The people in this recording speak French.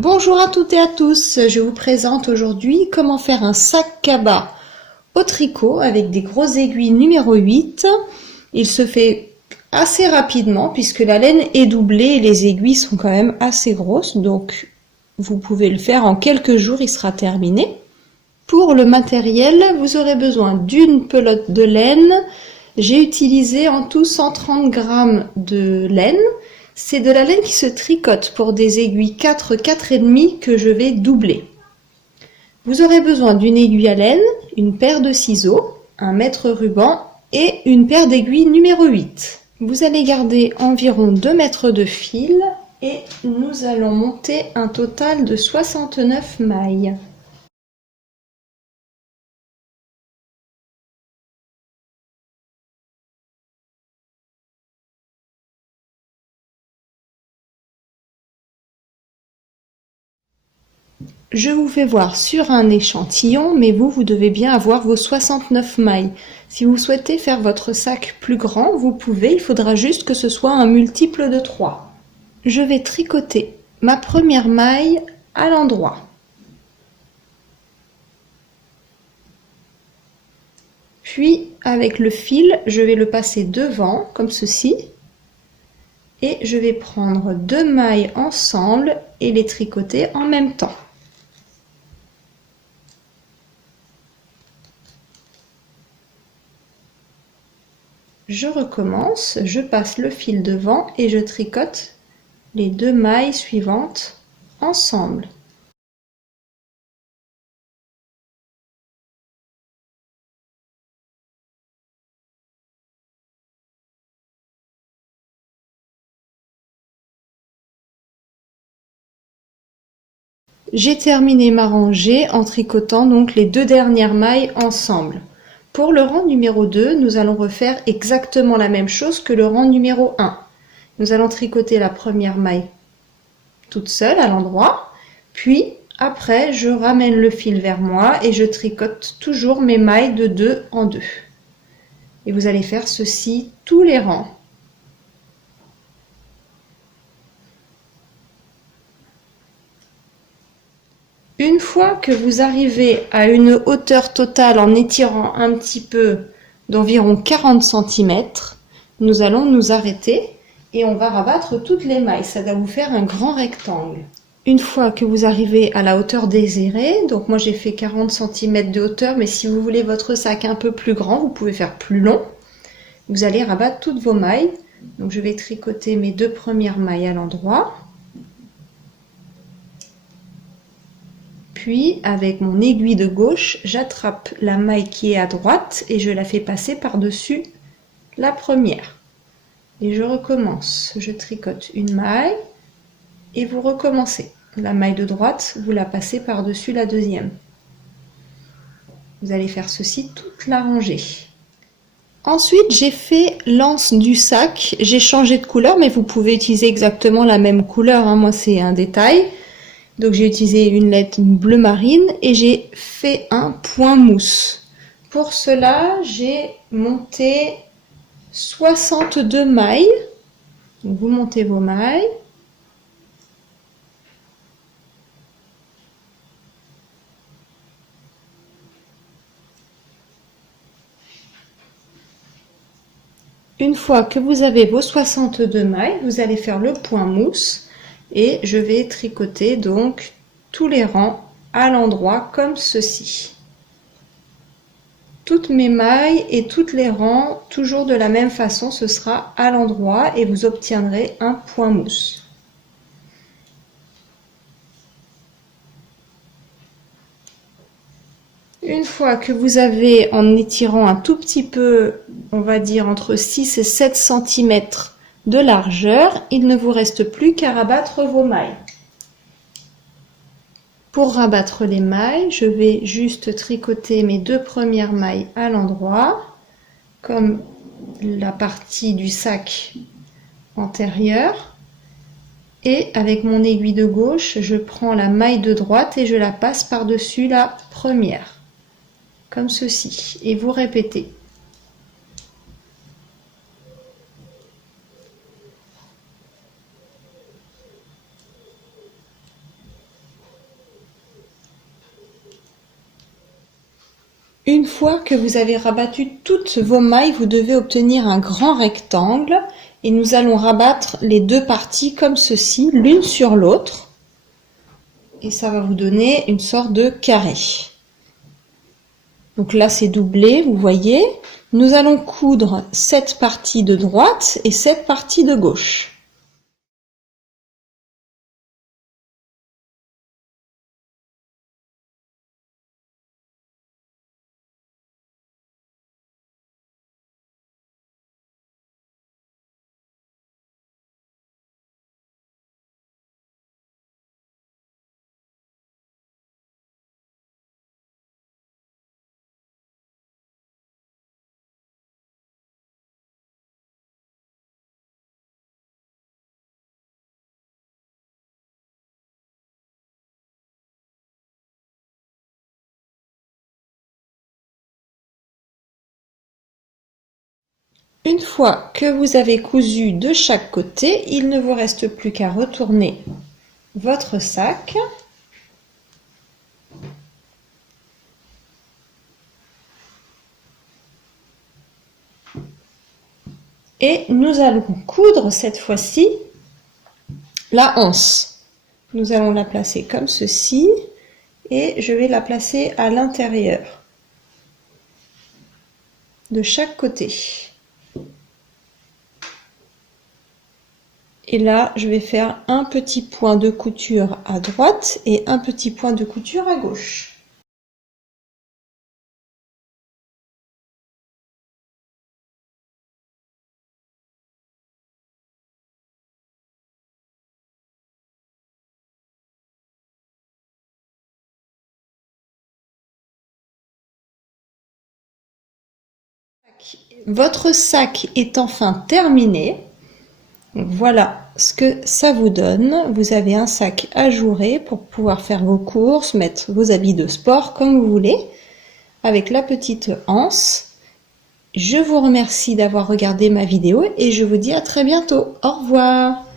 Bonjour à toutes et à tous, je vous présente aujourd'hui comment faire un sac cabas au tricot avec des grosses aiguilles numéro 8. Il se fait assez rapidement puisque la laine est doublée et les aiguilles sont quand même assez grosses, donc vous pouvez le faire en quelques jours, il sera terminé. Pour le matériel, vous aurez besoin d'une pelote de laine. J'ai utilisé en tout 130 g de laine. C'est de la laine qui se tricote pour des aiguilles 4, 4,5 que je vais doubler. Vous aurez besoin d'une aiguille à laine, une paire de ciseaux, un mètre ruban et une paire d'aiguilles numéro 8. Vous allez garder environ 2 mètres de fil et nous allons monter un total de 69 mailles. Je vous fais voir sur un échantillon, mais vous devez bien avoir vos 69 mailles. Si vous souhaitez faire votre sac plus grand, vous pouvez, il faudra juste que ce soit un multiple de 3. Je vais tricoter ma première maille à l'endroit. Puis, avec le fil, je vais le passer devant, comme ceci. Et je vais prendre 2 mailles ensemble et les tricoter en même temps. Je recommence, je passe le fil devant et je tricote les 2 mailles suivantes ensemble. J'ai terminé ma rangée en tricotant donc les 2 dernières mailles ensemble. Pour le rang numéro 2, nous allons refaire exactement la même chose que le rang numéro 1. Nous allons tricoter la première maille toute seule à l'endroit, puis après je ramène le fil vers moi et je tricote toujours mes mailles de 2 en 2. Et vous allez faire ceci tous les rangs. Une fois que vous arrivez à une hauteur totale en étirant un petit peu d'environ 40 cm, nous allons nous arrêter et on va rabattre toutes les mailles. Ça va vous faire un grand rectangle. Une fois que vous arrivez à la hauteur désirée, donc moi j'ai fait 40 cm de hauteur, mais si vous voulez votre sac un peu plus grand, vous pouvez faire plus long. Vous allez rabattre toutes vos mailles. Donc je vais tricoter mes 2 premières mailles à l'endroit. Puis, avec mon aiguille de gauche, j'attrape la maille qui est à droite et je la fais passer par-dessus la première. Et je recommence. Je tricote une maille et vous recommencez. La maille de droite, vous la passez par-dessus la deuxième. Vous allez faire ceci toute la rangée. Ensuite, j'ai fait l'anse du sac. J'ai changé de couleur, mais vous pouvez utiliser exactement la même couleur. Moi, c'est un détail. Donc j'ai utilisé une lettre bleu marine et j'ai fait un point mousse. Pour cela, j'ai monté 62 mailles. Donc vous montez vos mailles. Une fois que vous avez vos 62 mailles, vous allez faire le point mousse et je vais tricoter donc tous les rangs à l'endroit comme ceci. Toutes mes mailles et tous les rangs, toujours de la même façon, ce sera à l'endroit et vous obtiendrez un point mousse. Une fois que vous avez, en étirant un tout petit peu, on va dire entre 6 et 7 cm de largeur, il ne vous reste plus qu'à rabattre vos mailles. Pour rabattre les mailles, je vais juste tricoter mes 2 premières mailles à l'endroit, comme la partie du sac antérieure. Et avec mon aiguille de gauche, je prends la maille de droite et je la passe par-dessus la première. Comme ceci, et vous répétez. Une fois que vous avez rabattu toutes vos mailles, vous devez obtenir un grand rectangle et nous allons rabattre les deux parties comme ceci, l'une sur l'autre. Et ça va vous donner une sorte de carré. Donc là c'est doublé, vous voyez. Nous allons coudre cette partie de droite et cette partie de gauche. Une fois que vous avez cousu de chaque côté, il ne vous reste plus qu'à retourner votre sac. Et nous allons coudre cette fois-ci la anse. Nous allons la placer comme ceci et je vais la placer à l'intérieur de chaque côté. Et là, je vais faire un petit point de couture à droite et un petit point de couture à gauche. Votre sac est enfin terminé. Voilà ce que ça vous donne. Vous avez un sac ajouré pour pouvoir faire vos courses, mettre vos habits de sport comme vous voulez, avec la petite anse. Je vous remercie d'avoir regardé ma vidéo et je vous dis à très bientôt. Au revoir.